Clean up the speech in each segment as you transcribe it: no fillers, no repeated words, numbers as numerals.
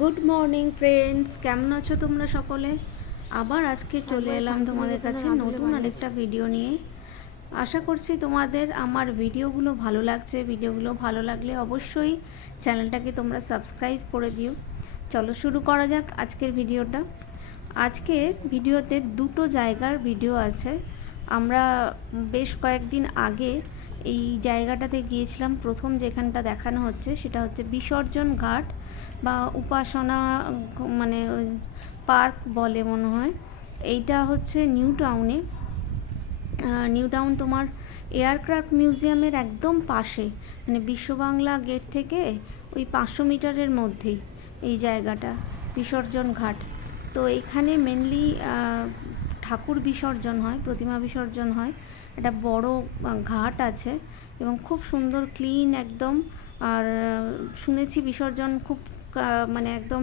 Good morning friends, কেমন আছো তোমরা সকলে? আবার আজকে চলে এলাম তোমাদের কাছে নতুন আরেকটা ভিডিও নিয়ে। আশা করছি তোমাদের আমার ভিডিওগুলো ভালো লাগছে। ভিডিওগুলো ভালো লাগলে অবশ্যই চ্যানেলটাকে তোমরা সাবস্ক্রাইব করে দিও। চলো শুরু করা যাক আজকের ভিডিওটা। আজকের ভিডিওতে দুটো জায়গার ভিডিও আছে। আমরা বেশ কয়েকদিন আগে এই জায়গাটাতে গিয়েছিলাম। প্রথম যেখানটা দেখানো হচ্ছে সেটা হচ্ছে বিসর্জন ঘাট বা উপাসনা মানে পার্ক বলে মনে হয়। এইটা হচ্ছে নিউ টাউনে। নিউ টাউন তোমার এয়ারক্রাফট মিউজিয়ামের একদম পাশে, মানে বিশ্ববাংলা গেট থেকে ওই 500 মিটারের মধ্যেই এই জায়গাটা, বিসর্জন ঘাট। তো এখানে মেনলি ঠাকুর বিসর্জন হয়, প্রতিমা বিসর্জন হয়। একটা বড় ঘাট আছে এবং খুব সুন্দর ক্লিন একদম। আর শুনেছি বিসর্জন খুব মানে একদম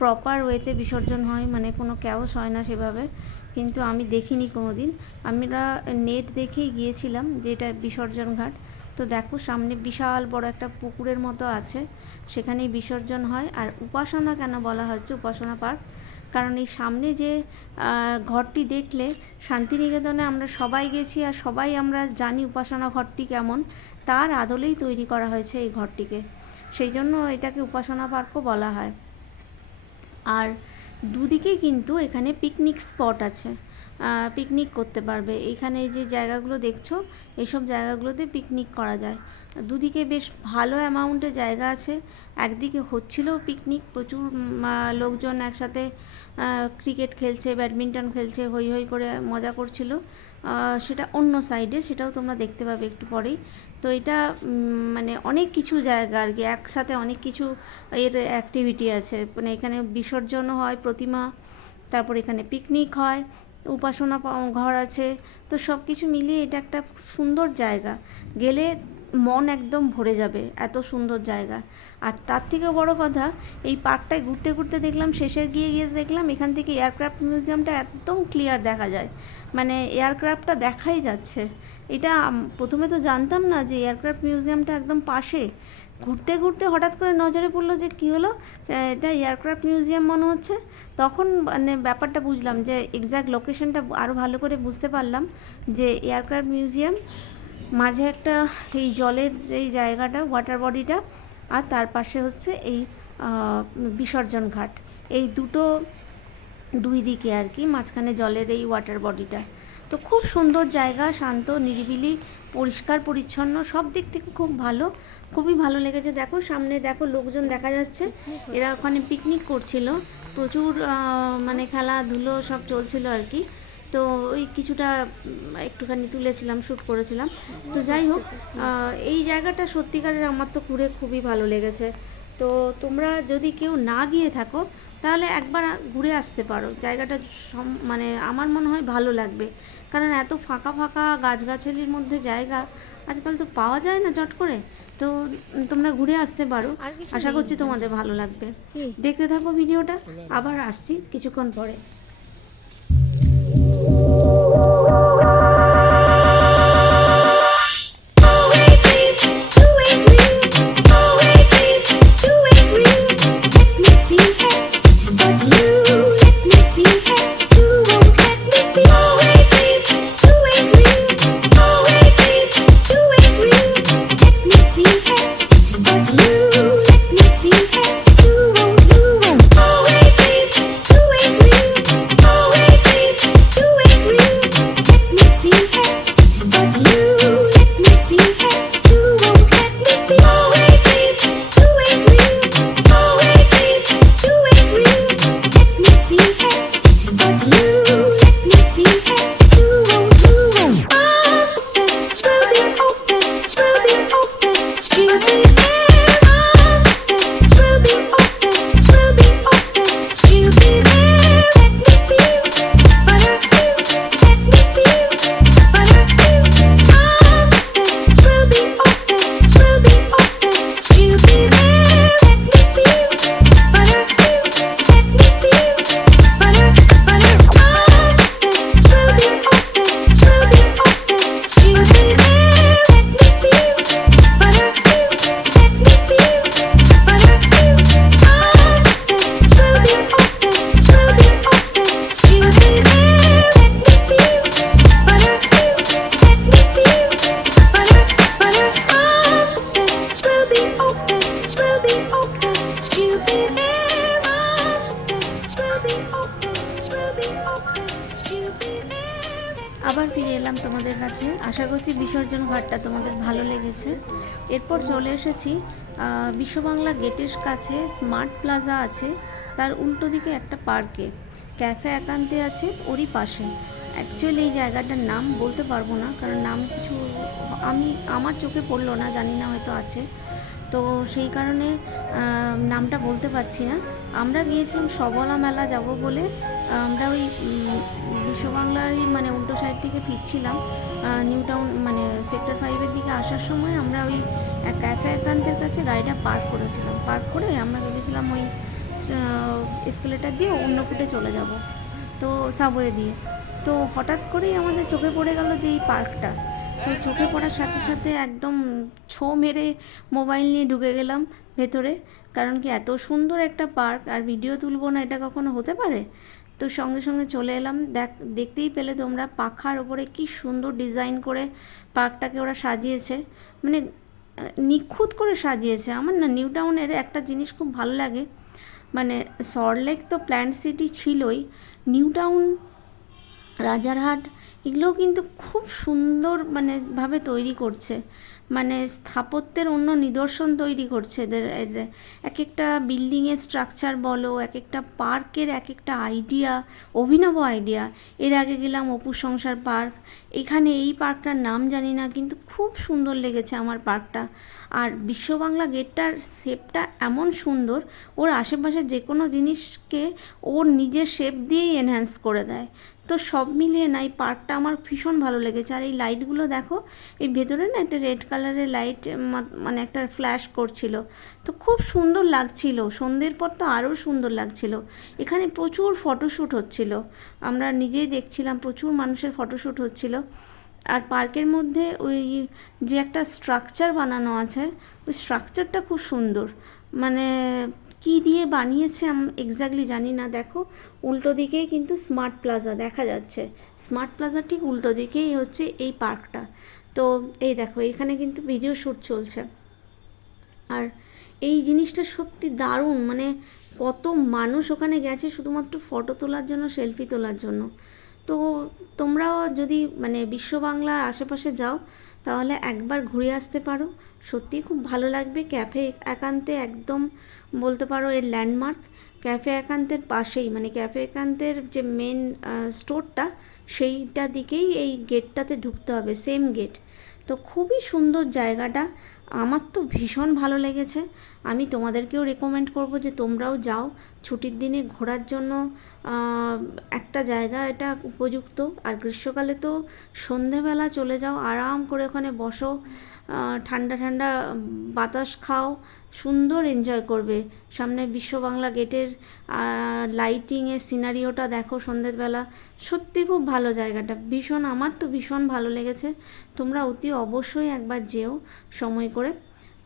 প্রপার ওয়েতে বিসর্জন হয়, মানে কোনো ক্যাওস হয় না সেভাবে। কিন্তু আমি দেখিনি কোনো দিন। আমরা নেট দেখেই গিয়েছিলাম যে এটা বিসর্জন ঘাট। তো দেখো সামনে বিশাল বড় একটা পুকুরের মতো আছে, সেখানেই বিসর্জন হয়। আর উপাসনা কেন বলা হচ্ছে উপাসনা পার্ক, কারণ এই সামনে যে ঘরটি দেখলে, শান্তিনিকেতনে আমরা সবাই গেছি আর সবাই আমরা জানি উপাসনা ঘরটি কেমন, তার আদলেই তৈরি করা হয়েছে এই ঘরটিকে। সেই জন্য এটাকে উপাসনা পার্কও বলা হয়। আর দুদিকেই কিন্তু এখানে পিকনিক স্পট আছে, পিকনিক করতে পারবে। এখানে এই যে জায়গাগুলো দেখছো, এইসব জায়গাগুলোতে পিকনিক করা যায়। দুদিকে বেশ ভালো অ্যামাউন্টে জায়গা আছে। একদিকে হচ্ছিল পিকনিক, প্রচুর লোকজন একসাথে ক্রিকেট খেলছে, ব্যাডমিন্টন খেলছে, হই হই করে মজা করছিল। সেটা অন্য সাইডে, সেটাও তোমরা দেখতে পাবে একটু পরেই। তো এটা মানে অনেক কিছু জায়গা আর কি, একসাথে অনেক কিছু এর অ্যাক্টিভিটি আছে। মানে এখানে বিসর্জনও হয় প্রতিমা, তারপর এখানে পিকনিক হয়, উপাসনা ঘর আছে। তো সব কিছু মিলিয়ে এটা একটা সুন্দর জায়গা, গেলে মন একদম ভরে যাবে, এত সুন্দর জায়গা। আর তার থেকেও বড় কথা, এই পার্কটায় ঘুরতে ঘুরতে দেখলাম, শেষে গিয়ে দেখলাম এখান থেকে এয়ারক্রাফট মিউজিয়ামটা একদম ক্লিয়ার দেখা যায়, মানে এয়ারক্রাফটটা দেখাই যাচ্ছে। এটা প্রথমে তো জানতাম না যে এয়ারক্রাফট মিউজিয়ামটা একদম পাশে। ঘুরতে ঘুরতে হঠাৎ করে নজরে পড়লো যে কী হলো, এটা এয়ারক্রাফট মিউজিয়াম মনে হচ্ছে। তখন মানে ব্যাপারটা বুঝলাম, যে এক্স্যাক্ট লোকেশনটা আরও ভালো করে বুঝতে পারলাম, যে এয়ারক্রাফট মিউজিয়াম মাঝে একটা এই জলের এই জায়গাটা, ওয়াটার বডিটা, আর তার পাশে হচ্ছে এই বিসর্জন ঘাট। এই দুই দিকে আর কি, মাঝখানে জলের এই ওয়াটার বডিটা। তো খুব সুন্দর জায়গা, শান্ত, নিরিবিলি, পরিষ্কার পরিচ্ছন্ন, সব দিক থেকে খুব ভালো, খুবই ভালো লেগেছে। দেখো সামনে দেখো লোকজন দেখা যাচ্ছে, এরা ওখানে পিকনিক করছিল, প্রচুর মানে খেলাধুলো সব চলছিল আর কি। তো ওই কিছুটা একটুখানি তুলেছিলাম, শ্যুট করেছিলাম। তো যাই হোক, এই জায়গাটা সত্যিকারের আমার তো ঘুরে খুবই ভালো লেগেছে। তো তোমরা যদি কেউ না গিয়ে থাকো তাহলে একবার ঘুরে আসতে পারো। জায়গাটা মানে আমার মনে হয় ভালো লাগবে, কারণ এত ফাঁকা ফাঁকা গাছগাছালির মধ্যে জায়গা আজকাল তো পাওয়া যায় না চট করে। তো তোমরা ঘুরে আসতে পারো, আশা করছি তোমাদের ভালো লাগবে। দেখতে থাকো ভিডিওটা, আবার আসছি কিছুক্ষণ পরে। আবার ফিরে এলাম তোমাদের কাছে। আশা করছি বিসর্জন ঘাটটা তোমাদের ভালো লেগেছে। এরপর চলে এসেছি বিশ্ববাংলা গেটের কাছে স্মার্ট প্লাজা আছে, তার উল্টো দিকে একটা পার্কে ক্যাফে একান্তে আছে ওরই পাশে। অ্যাকচুয়ালি এই জায়গাটার নাম বলতে পারবো না, কারণ নাম কিছু আমার চোখে পড়লো না, জানি না হয়তো আছে, তো সেই কারণে নামটা বলতে পারছি না। আমরা গিয়েছিলাম সবলা মেলা যাব বলে। আমরা ওই বিশ্ববাংলারই মানে উল্টো সাইড থেকে ফিরছিলাম, নিউ টাউন মানে সেক্টর 5-এর দিকে আসার সময় আমরা ওই ক্যাফে একান্তের কাছে গাড়িটা পার্ক করেছিলাম। পার্ক করে আমরা ভেবেছিলাম ওই এসকেলেটার দিয়ে অন্য ফুটে চলে যাব, তো সাবওয়ে দিয়ে। তো হঠাৎ করেই আমাদের চোখে পড়ে গেল যে এই পার্কটা। তো চোখে পড়ার সাথে সাথে একদম ছো মেরে মোবাইল নিয়ে ঢুকে গেলাম ভেতরে, কারণ কি এত সুন্দর একটা পার্ক আর ভিডিও তুলবো না এটা কখনো হতে পারে। তো সঙ্গে সঙ্গে চলে এলাম। দেখতেই পেলে তোমরা পাখার ওপরে কি সুন্দর ডিজাইন করে পার্কটাকে ওরা সাজিয়েছে, মানে নিখুঁত করে সাজিয়েছে। আমার না নিউ টাউনের একটা জিনিস খুব ভালো লাগে, মানে সল্টলেক তো প্ল্যান্ট সিটি ছিলই, নিউ টাউন, রাজারহাট এগুলোও কিন্তু খুব সুন্দর মানে ভাবে তৈরি করছে, মানে স্থাপত্যের অন্য নিদর্শন তৈরি করছে এদের। এক একটা বিল্ডিংয়ের স্ট্রাকচার বলো, এক একটা পার্কের এক একটা আইডিয়া, অভিনব আইডিয়া। এর আগে গেলাম অপু সংসার পার্ক, এখানে এই পার্কটার নাম জানি না, কিন্তু খুব সুন্দর লেগেছে আমার পার্কটা। আর বিশ্ববাংলা গেটটার শেপটা এমন সুন্দর, ওর আশেপাশে যে কোনো জিনিসকে ওর নিজের শেপ দিয়েই এনহ্যান্স করে দেয়। তো সব মিলিয়ে না এই পার্কটা আমার ভীষণ ভালো লেগেছে। আর এই লাইটগুলো দেখো, এই ভেতরে না একটা রেড কালারের লাইট মানে একটা ফ্ল্যাশ করছিল, তো খুব সুন্দর লাগছিল। সন্ধ্যের পর তো আরও সুন্দর লাগছিল। এখানে প্রচুর ফটোশ্যুট হচ্ছিল, আমরা নিজেই দেখছিলাম প্রচুর মানুষের ফটোশ্যুট হচ্ছিল। আর পার্কের মধ্যে ওই যে একটা স্ট্রাকচার বানানো আছে, ওই স্ট্রাকচারটা খুব সুন্দর, মানে কি দিয়ে বানিয়েছে আমি এক্স্যাক্টলি জানি না। দেখো উল্টো দিকেই কিন্তু স্মার্ট প্লাজা দেখা যাচ্ছে, স্মার্ট প্লাজার ঠিক উল্টো দিকেই হচ্ছে এই পার্কটা। তো এই দেখো এখানে কিন্তু ভিডিও শ্যুট চলছে। আর এই জিনিসটা সত্যি দারুণ, মানে কত মানুষ ওখানে গেছে শুধুমাত্র ফটো তোলার জন্য, সেলফি তোলার জন্য। তো তোমরাও যদি মানে বিশ্ববাংলার আশেপাশে যাও তাহলে একবার ঘুরে আসতে পারো, সত্যিই খুব ভালো লাগবে। ক্যাফে একান্তে একদম বলতে পারো এর ল্যান্ডমার্ক। ক্যাফে একান্তের পাশেই, মানে ক্যাফে একান্তের যে মেন স্টোরটা সেইটা দিকেই এই গেটটাতে ঢুকতে হবে, সেম গেট। তো খুবই সুন্দর জায়গাটা, আমার তো ভীষণ ভালো লেগেছে। আমি তোমাদেরকেও রেকমেন্ড করব যে তোমরাও যাও ছুটির দিনে ঘোরার জন্য। একটা জায়গা এটা উপযুক্ত। আর গ্রীষ্মকালে তো সন্ধেবেলা চলে যাও, আরাম করে ওখানে বসো, ঠান্ডা ঠান্ডা বাতাস খাও, সুন্দর এনজয় করবে। সামনে বিশ্ববাংলা গেটের লাইটিংয়ের সিনারিওটা দেখো সন্ধ্যেবেলা, সত্যি খুব ভালো জায়গাটা, ভীষণ, আমার তো ভীষণ ভালো লেগেছে। তোমরা অতি অবশ্যই একবার যেও সময় করে।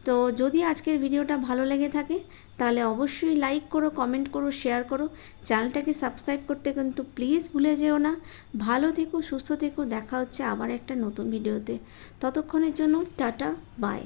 তো যদি আজকের ভিডিওটা ভালো লেগে থাকে তাহলে অবশ্যই লাইক করো, কমেন্ট করো, শেয়ার করো, চ্যানেলটাকে সাবস্ক্রাইব করতে কিন্তু প্লিজ ভুলে যেও না। ভালো থেকো, সুস্থ থেকো, দেখা হচ্ছে আবার একটা নতুন ভিডিওতে। ততক্ষণের জন্য টাটা, বাই।